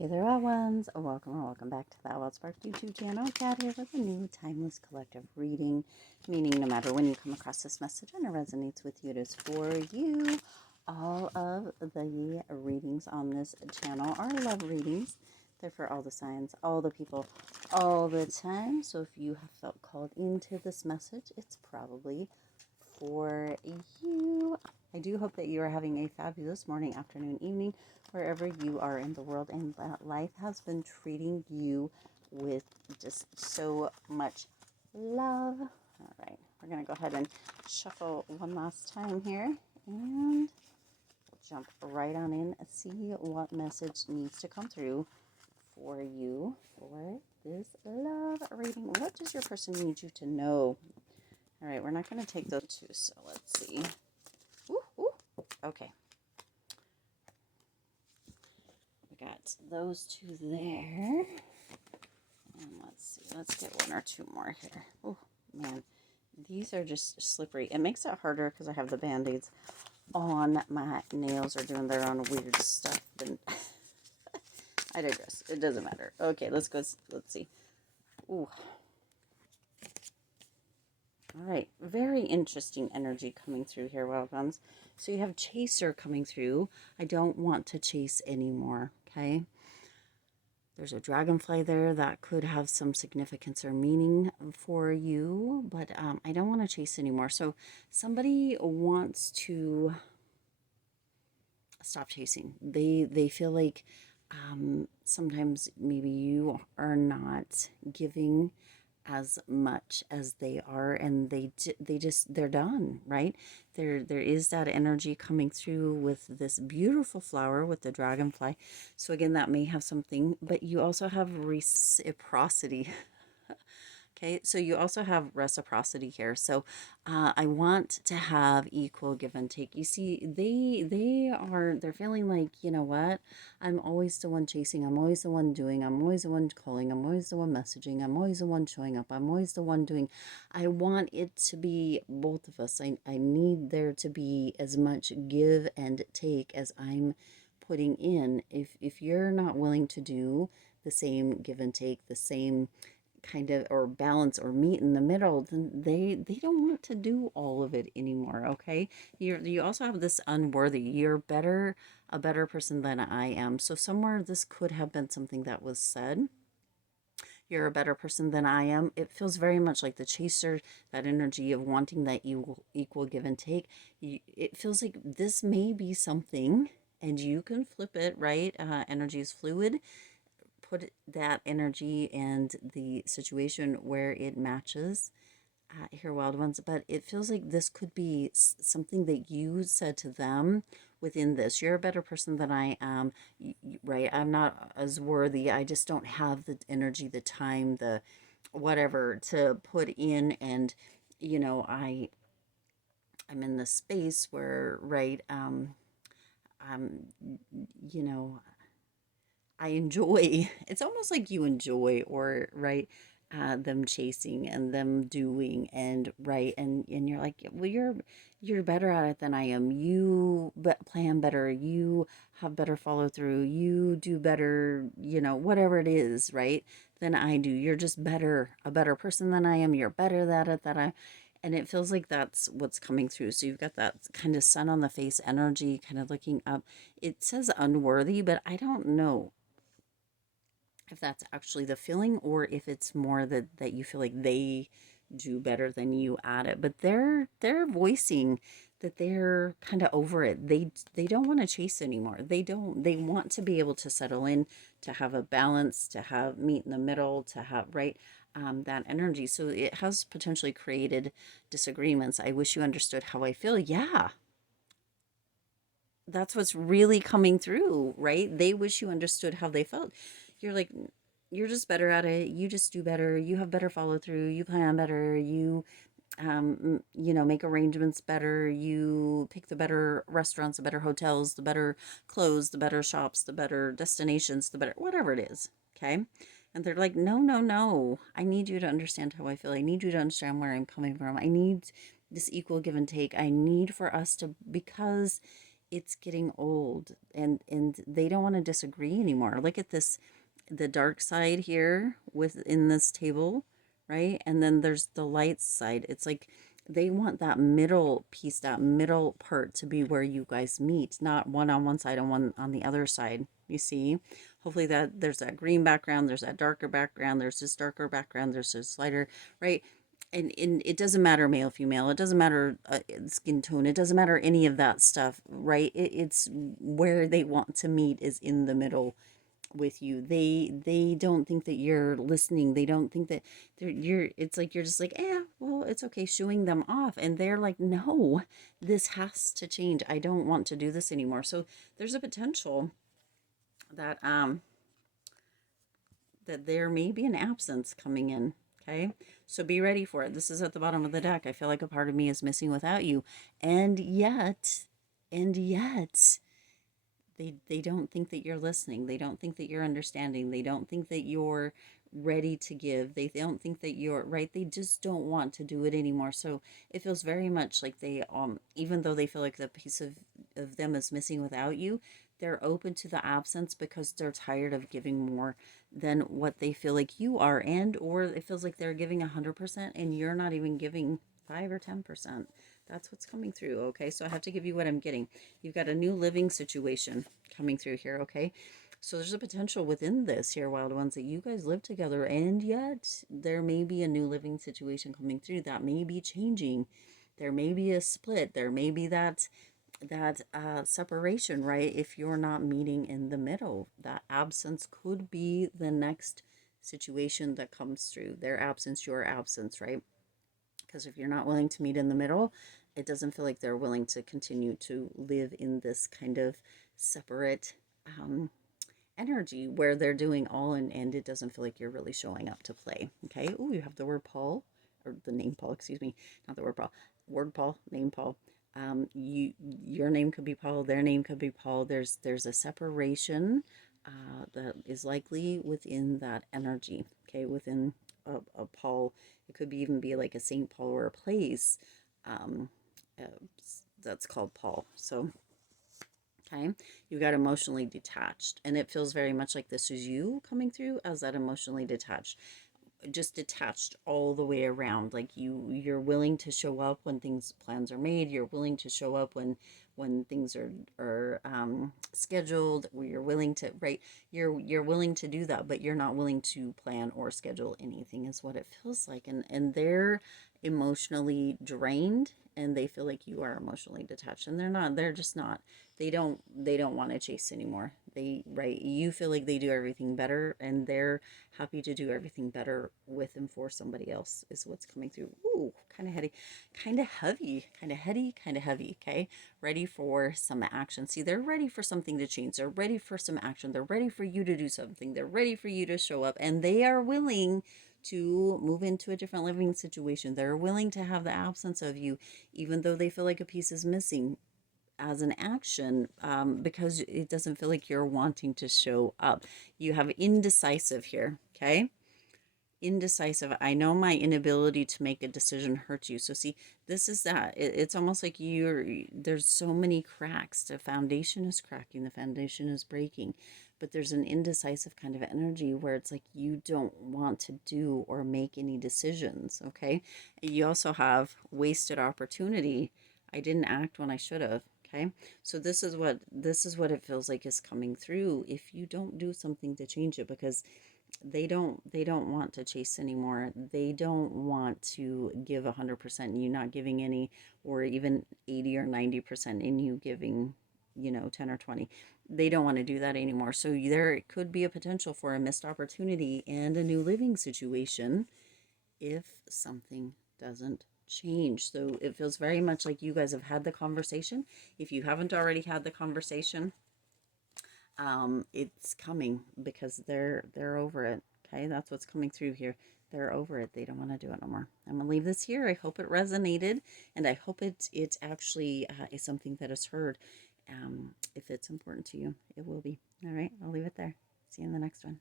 Hey there, all ones. Welcome or welcome back to the Wild Spark YouTube channel. Kat here with a new timeless collective reading, meaning no matter when you come across this message and it resonates with you, it is for you. All of the readings on this channel are love readings. They're for all the signs, all the people, all the time. So if you have felt called into this message, it's probably for you. I do hope that you are having a fabulous morning, afternoon, evening, wherever you are in the world, and that life has been treating you with just so much love. All right, we're going to go ahead and shuffle one last time here, and we'll jump right on in and see what message needs to come through for you for this love reading. What does your person need you to know? All right, we're not going to take those two, so let's see. Okay. We got those two there. And let's see, let's get one or two more here. Oh, man, these are just slippery. It makes it harder because I have the Band-Aids on. My nails are doing their own weird stuff. And I digress. It doesn't matter. Okay, let's go. Let's see. Ooh. All right, very interesting energy coming through here, wild ones. So you have chaser coming through. I don't want to chase anymore, okay? There's a dragonfly there that could have some significance or meaning for you, but I don't want to chase anymore. So somebody wants to stop chasing. They feel like sometimes maybe you are not giving as much as they are, and they're done, right? There is that energy coming through with this beautiful flower with the dragonfly. So again, that may have something, but you also have reciprocity. Okay, so you also have reciprocity here. So I want to have equal give and take. You see, they're feeling like, you know what? I'm always the one chasing. I'm always the one doing. I'm always the one calling. I'm always the one messaging. I'm always the one showing up. I'm always the one doing. I want it to be both of us. I need there to be as much give and take as I'm putting in. If you're not willing to do the same give and take, the same kind of or balance or meet in the middle, then they don't want to do all of it anymore. Okay, you also have this unworthy. You're a better person than I am. So somewhere this could have been something that was said. You're a better person than I am. It feels very much like the chaser, that energy of wanting that equal give and take. It feels like this may be something, and you can flip it, right? Energy is fluid. Put that energy and the situation where it matches here, wild ones. But it feels like this could be something that you said to them within this. You're a better person than I am, right? I'm not as worthy. I just don't have the energy, the time, the whatever to put in. And I'm in this space where, right, you know I enjoy, it's almost like you enjoy, or right, them chasing and them doing, and right, and you're like, well, you're better at it than I am. You plan better, you have better follow through, you do better, whatever it is, right, than I do. You're just a better person than I am. You're better at it than I. And it feels like that's what's coming through. So you've got that kind of sun on the face energy, kind of looking up. It says unworthy, but I don't know if that's actually the feeling, or if it's more that you feel like they do better than you at it. But they're voicing that they're kind of over it. They don't want to chase anymore. They want to be able to settle in, to have a balance, to have meet in the middle, to have right, that energy. So it has potentially created disagreements. I wish you understood how I feel. Yeah, that's what's really coming through, right? They wish you understood how they felt. You're like, you're just better at it. You just do better. You have better follow through. You plan better. You, make arrangements better. You pick the better restaurants, the better hotels, the better clothes, the better shops, the better destinations, the better, whatever it is. Okay. And they're like, no, no, no. I need you to understand how I feel. I need you to understand where I'm coming from. I need this equal give and take. I need for us to, because it's getting old, and they don't want to disagree anymore. Look at this, the dark side here within this table, right? And then there's the light side. It's like they want that middle piece, that middle part to be where you guys meet, not one on one side and one on the other side. You see? Hopefully that there's that green background, there's that darker background, there's this darker background, there's this lighter, right? And it doesn't matter male, female, it doesn't matter skin tone, it doesn't matter any of that stuff, right? It's where they want to meet is in the middle with you. They don't think that you're listening. They don't think that you're, it's like you're just like, well, it's okay, shooing them off. And they're like, no, this has to change. I don't want to do this anymore. So there's a potential that that there may be an absence coming in. Okay, so be ready for it. This is at the bottom of the deck. I feel like a part of me is missing without you, and yet, and yet they don't think that you're listening. They don't think that you're understanding. They don't think that you're ready to give. They don't think that you're right. They just don't want to do it anymore. So it feels very much like they even though they feel like the piece of them is missing without you, they're open to the absence because they're tired of giving more than what they feel like you are, and or it feels like they're giving 100% and you're not even giving 5 or 10%. That's what's coming through. Okay, so I have to give you what I'm getting. You've got a new living situation coming through here. Okay, so there's a potential within this here, wild ones, that you guys live together, and yet there may be a new living situation coming through that may be changing. There may be a split. There may be that separation, right? If you're not meeting in the middle, that absence could be the next situation that comes through. Their absence, your absence, right? Because if you're not willing to meet in the middle, it doesn't feel like they're willing to continue to live in this kind of separate energy where they're doing all, and it doesn't feel like you're really showing up to play. Okay. Oh, you have the word Paul, or the name Paul, excuse me, not the word Paul, word Paul, name Paul. Your name could be Paul, their name could be Paul. There's a separation that is likely within that energy. Okay, within a Paul, it could be even be like a Saint Paul or a place um, uh, that's called Paul. So okay, you got emotionally detached, and it feels very much like this is you coming through as that emotionally detached, just detached all the way around. Like you're willing to show up when things plans are made. You're willing to show up when things are scheduled, where you're willing to, right, you're willing to do that, but you're not willing to plan or schedule anything, is what it feels like. And they're emotionally drained, and they feel like you are emotionally detached, and they're not. They're just not. They don't want to chase anymore. They, right, you feel like they do everything better, and they're happy to do everything better with and for somebody else, is what's coming through. Ooh, kind of heady, kind of heavy, kind of heady, kind of heavy. Okay, ready for some action. See, they're ready for something to change. They're ready for some action. They're ready for you to do something. They're ready for you to show up, and they are willing to move into a different living situation. They're willing to have the absence of you, even though they feel like a piece is missing, as an action, because it doesn't feel like you're wanting to show up. You have indecisive here. Okay, indecisive. I know my inability to make a decision hurts you. So see, this is that. It's almost like there's so many cracks. The foundation is cracking, the foundation is breaking, but there's an indecisive kind of energy where it's like you don't want to do or make any decisions. Okay, you also have wasted opportunity. I didn't act when I should have. Okay, so this is what it feels like is coming through if you don't do something to change it, because they don't want to chase anymore. They don't want to give 100% and you not giving any, or even 80 or 90% and you giving 10 or 20. They don't want to do that anymore. So there could be a potential for a missed opportunity and a new living situation if something doesn't change. So it feels very much like you guys have had the conversation. If you haven't already had the conversation, it's coming, because they're over it. Okay, that's what's coming through here. They're over it. They don't want to do it no more. I'm gonna leave this here. I hope it resonated, and I hope it actually is something that is heard. If it's important to you, it will be. All right, I'll leave it there. See you in the next one.